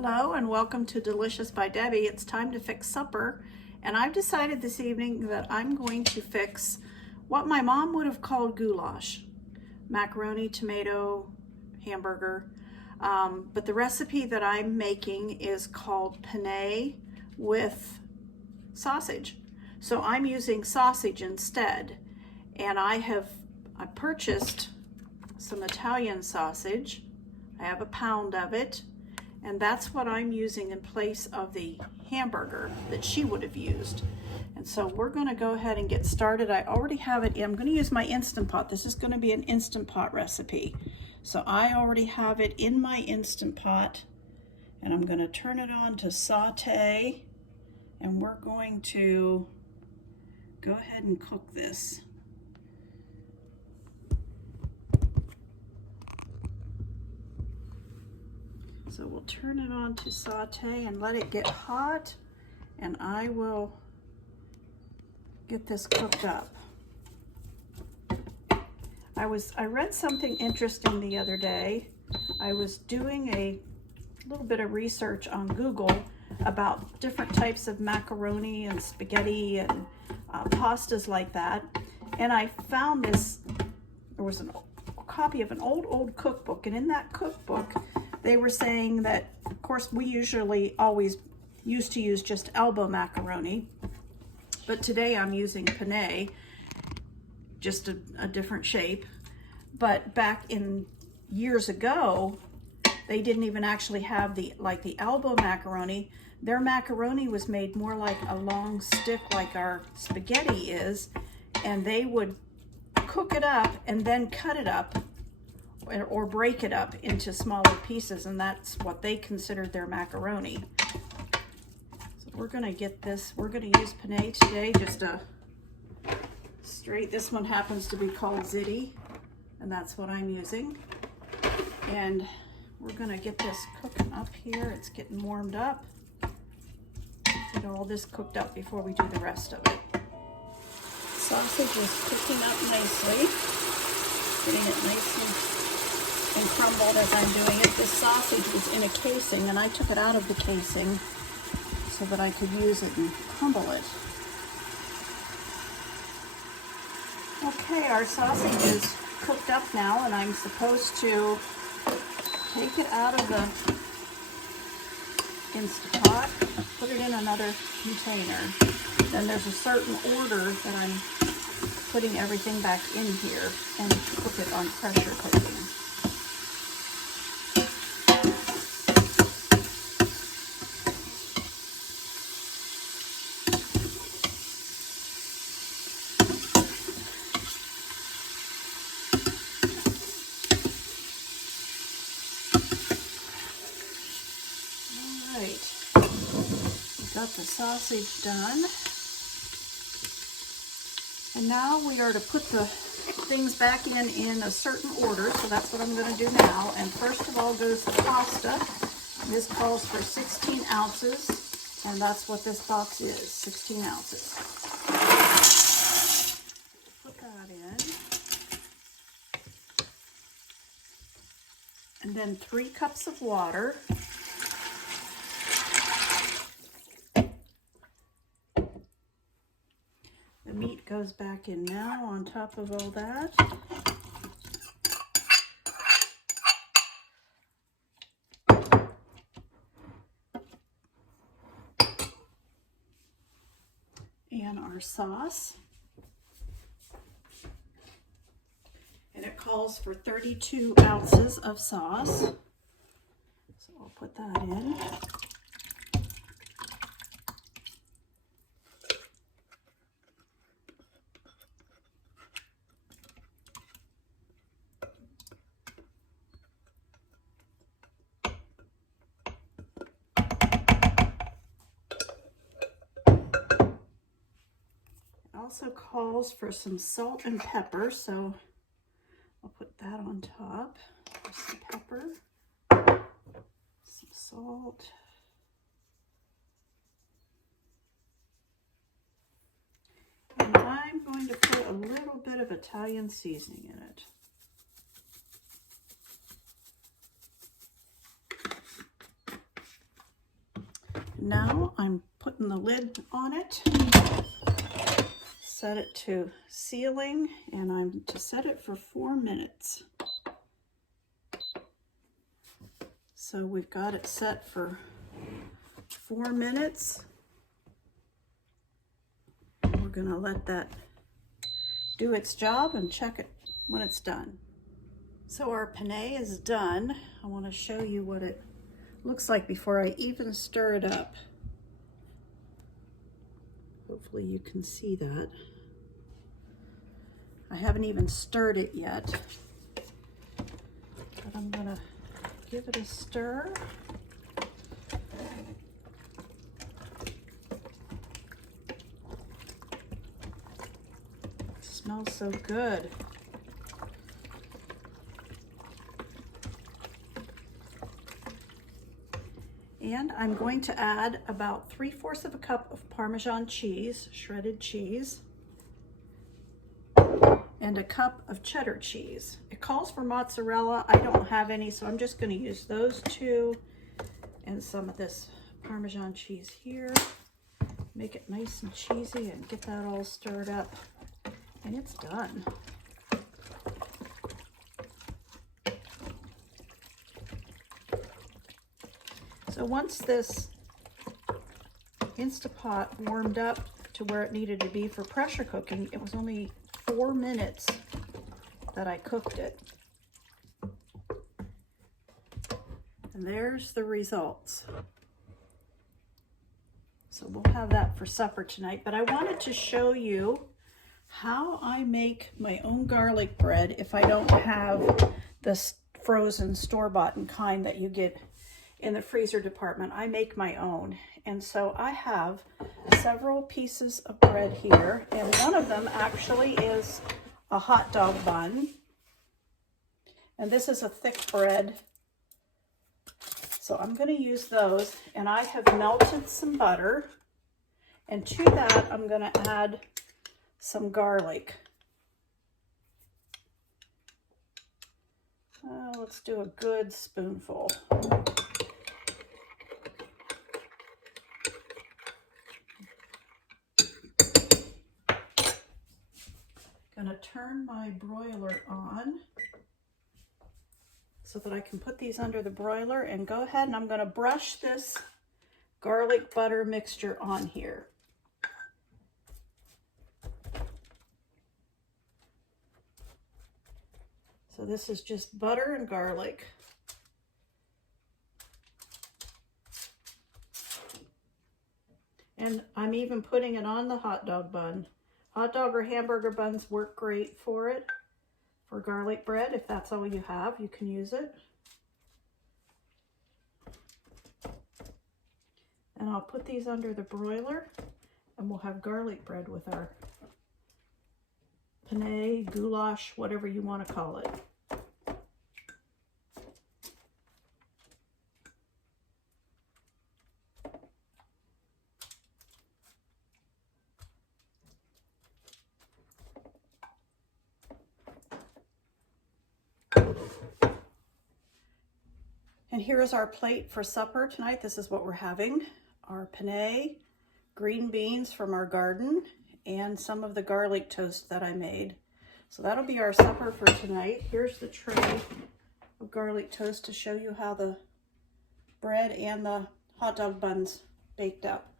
Hello and welcome to Delicious by Debbie. It's time to fix supper, and I've decided this evening that I'm going to fix what my mom would have called goulash. Macaroni, tomato, hamburger. But the recipe that I'm making is called penne with sausage. So I'm using sausage instead. And I purchased some Italian sausage. I have a pound of it. And that's what I'm using in place of the hamburger that she would have used. And so we're going to go ahead and get started. I already have it. I'm going to use my Instant Pot. This is going to be an Instant Pot recipe. So I already have it in my Instant Pot, and I'm going to turn it on to saute, and we're going to go ahead and cook this. So we'll turn it on to saute and let it get hot, and I will get this cooked up. I read something interesting the other day. I was doing a little bit of research on Google about different types of macaroni and spaghetti and pastas like that, and I found this. There was a copy of an old cookbook, and in that cookbook they were saying that, of course, we usually always used to use just elbow macaroni, but today I'm using penne, just a different shape. But back in years ago, they didn't even actually have the elbow macaroni. Their macaroni was made more like a long stick like our spaghetti is, and they would cook it up and then cut it up or break it up into smaller pieces, and that's what they considered their macaroni. So we're gonna get this, we're gonna use penne today, just a straight, this one happens to be called ziti, and that's what I'm using. And we're gonna get this cooking up here. It's getting warmed up. Get all this cooked up before we do the rest of it. Sausage is cooking up nicely, getting it nice and crumbled as I'm doing it. This sausage was in a casing, and I took it out of the casing so that I could use it and crumble it. Okay, our sausage is cooked up now, and I'm supposed to take it out of the Instant Pot, put it in another container. Then there's a certain order that I'm putting everything back in here and cook it on pressure cooking. Got the sausage done, and now we are to put the things back in a certain order, so that's what I'm going to do now. And first of all goes the pasta. This calls for 16 ounces, and that's what this box is, 16 ounces. Put that in. And then 3 cups of water. The meat goes back in now on top of all that. And our sauce. And it calls for 32 ounces of sauce. So I'll put that in. Also calls for some salt and pepper, so I'll put that on top. Some pepper, some salt, and I'm going to put a little bit of Italian seasoning in it. Now I'm putting the lid on it, set it to sealing, and I'm to set it for 4 minutes. So we've got it set for 4 minutes. We're gonna let that do its job and check it when it's done. So our penne is done. I want to show you what it looks like before I even stir it up. Hopefully you can see that. I haven't even stirred it yet, but I'm gonna give it a stir. It smells so good. And I'm going to add about 3/4 of a cup of Parmesan cheese, shredded cheese, and a cup of cheddar cheese. It calls for mozzarella. I don't have any, so I'm just going to use those two and some of this Parmesan cheese here. Make it nice and cheesy and get that all stirred up. And it's done. So once this Instapot warmed up to where it needed to be for pressure cooking, it was only 4 minutes that I cooked it. And there's the results. So we'll have that for supper tonight, but I wanted to show you how I make my own garlic bread if I don't have the frozen store-bought kind that you get in the freezer department. I make my own. And so I have several pieces of bread here, and one of them actually is a hot dog bun. And this is a thick bread. So I'm going to use those, and I have melted some butter. And to that, I'm going to add some garlic. Let's do a good spoonful. Gonna turn my broiler on so that I can put these under the broiler, and go ahead and I'm gonna brush this garlic butter mixture on here. So this is just butter and garlic. And I'm even putting it on the hot dog bun. Hot dog or hamburger buns work great for it, for garlic bread. If that's all you have, you can use it. And I'll put these under the broiler, and we'll have garlic bread with our penne, goulash, whatever you want to call it. And here is our plate for supper tonight. This is what we're having. Our penne, green beans from our garden, and some of the garlic toast that I made. So that'll be our supper for tonight. Here's the tray of garlic toast to show you how the bread and the hot dog buns baked up.